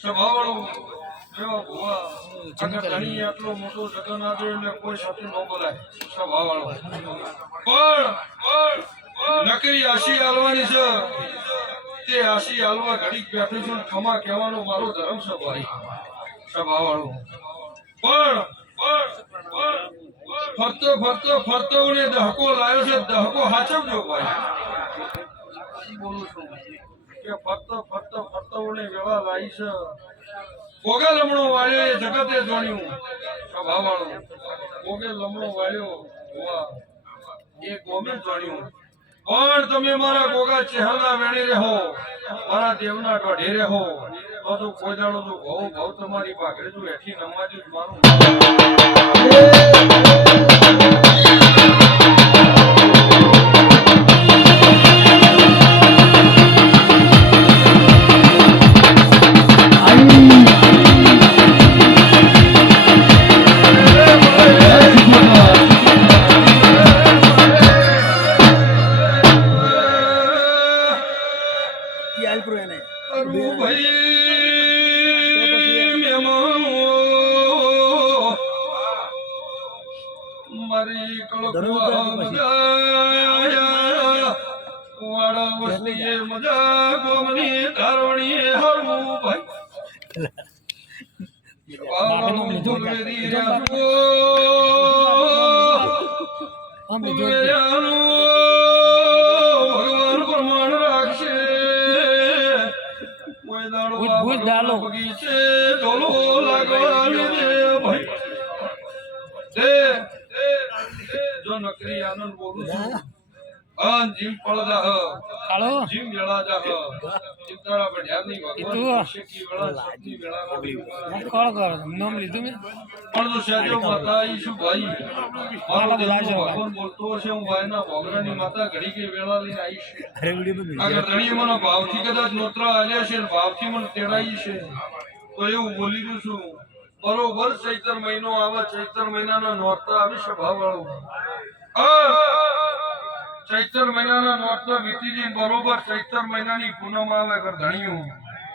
સ્વભાવવાળો એવો ભુવા અગર ધણી આટલો મોટો જગન આવ્યો એટલે કોઈ સાથે ન બોલાય સ્વભાવવાળો પણ નકરી આશી આલવાની છે તે આશી આલવા ઘડીક બેઠું છું ખમા કહેવાનો મારો ધર્મ છે ભાઈ સ્વભાવવાળો પણ ફરતો ને દહકો લાયો છે દહકો હાચવજો ભાઈ બોલું છું કે ફરતો ને વેળા લાવી છે ભોગે લમણો વાળ્યો એ જગતે જોણ્યું સ્વભાવવાળો ભોગે લમણો વાળ્યો એ ગોમે જોણ્યું પણ તમે મારા ગોગા ચહેલા વેણી રહો મારા દેવના દોઢે રહો તો કોઈ દાડો તો ભાવ તમારી પાઘરે જો હેઠી નમાજુ મારું મારી કળકવા મજા વાડા વસ્તીએ મજા ગોમની ધારણી હરવું ભાઈ ભગવાન પ્રમાણ રાખશે કોઈ દાડો બગીચે ઢોલો લાગવા ભાઈ જો નકરી આનંદ બોલું છું અન જીમ પડદા હ કાળો જીમ વેળા જા હ ચિંતારા બઢ્યાની ભગવાન શેકી વેળા શક્તિ વેળા કોણ કર નામ લીધું મે પણ તો સાજો માતા ઈશુ ભાઈ મારો ભગવાન બોલતો છે હું ભાઈના ભોગરાની માતા ઘડી કે વેળા લઈને આવીશ અગર ધણી મને ભાવથી કદાચ નોતરા આલ્યા છે ભાવથી મને તેડાઈ છે તો એવું બોલી દઉં છું બરોબર ચૈત્ર મહિનો આવે ચૈત્ર મહિનાના નોરતા આવી સ્વભાવવાળો ચૈત્ર મહિનાના નોરતા વીતી જઈને બરોબર ચૈત્ર મહિનાની પૂનમ આવે ઘણીઓ